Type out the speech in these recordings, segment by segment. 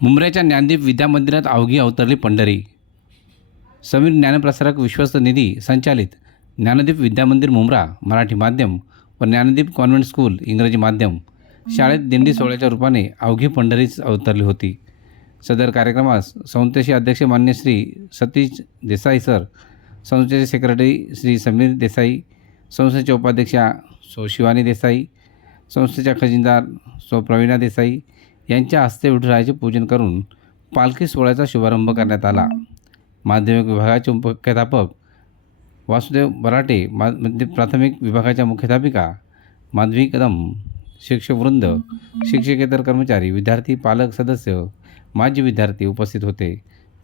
मुंबऱ्याच्या ज्ञानदीप विद्यामंदिरात अवघी अवतरली पंढरी. समीर ज्ञानप्रसारक विश्वस्त निधी संचालित ज्ञानदीप विद्यामंदिर मुंब्रा मराठी माध्यम व ज्ञानदीप कॉन्व्हेंट स्कूल इंग्रजी माध्यम. शाळेत दिंडी सोहळ्याच्या रूपाने अवघी पंढरीच अवतरली होती. सदर कार्यक्रमास संस्थेचे अध्यक्ष मान्य श्री सतीश देसाई सर संस्थेचे सेक्रेटरी श्री समीर देसाई संस्थेच्या उपाध्यक्षा सौ शिवानी देसाई संस्थेच्या खजिनदार सौ प्रवीणा देसाई यांच्या हस्ते विठुरायाचे पूजन करून पालखी सोहळ्याचा शुभारंभ करण्यात आला. माध्यमिक विभागाचे मुख्याध्यापक वासुदेव बराटे मा म्हणजे प्राथमिक विभागाच्या मुख्याध्यापिका माधवी कदम शिक्षकवृंद शिक्षकेतर कर्मचारी विद्यार्थी पालक सदस्य माजी विद्यार्थी उपस्थित होते.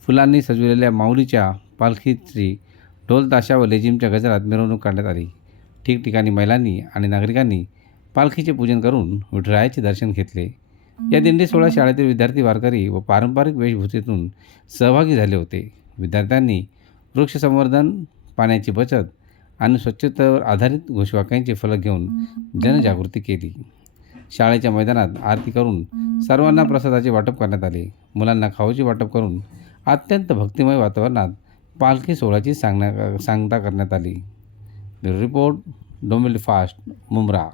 फुलांनी सजवलेल्या माऊलीच्या पालखीची ढोल ताशा व लेझिमच्या गजरात मिरवणूक काढण्यात आली. ठिकठिकाणी महिलांनी आणि नागरिकांनी पालखीचे पूजन करून विठुरायाचे दर्शन घेतले. या दिंडी सोहळा शाळेतील विद्यार्थी वारकरी व पारंपरिक वेशभूषेतून सहभागी झाले होते. विद्यार्थ्यांनी वृक्ष संवर्धन पाण्याची बचत आणि स्वच्छतेवर आधारित घोषवाक्यांचे फलक घेऊन जनजागृती केली. शाळेच्या मैदानात आरती करून सर्वांना प्रसादाचे वाटप करण्यात आले. मुलांना खाऊचे वाटप करून अत्यंत भक्तिमय वातावरणात पालखी सोहळ्याची सांगण्या सांगता करण्यात आली. Report Dombivli fast Mumbra.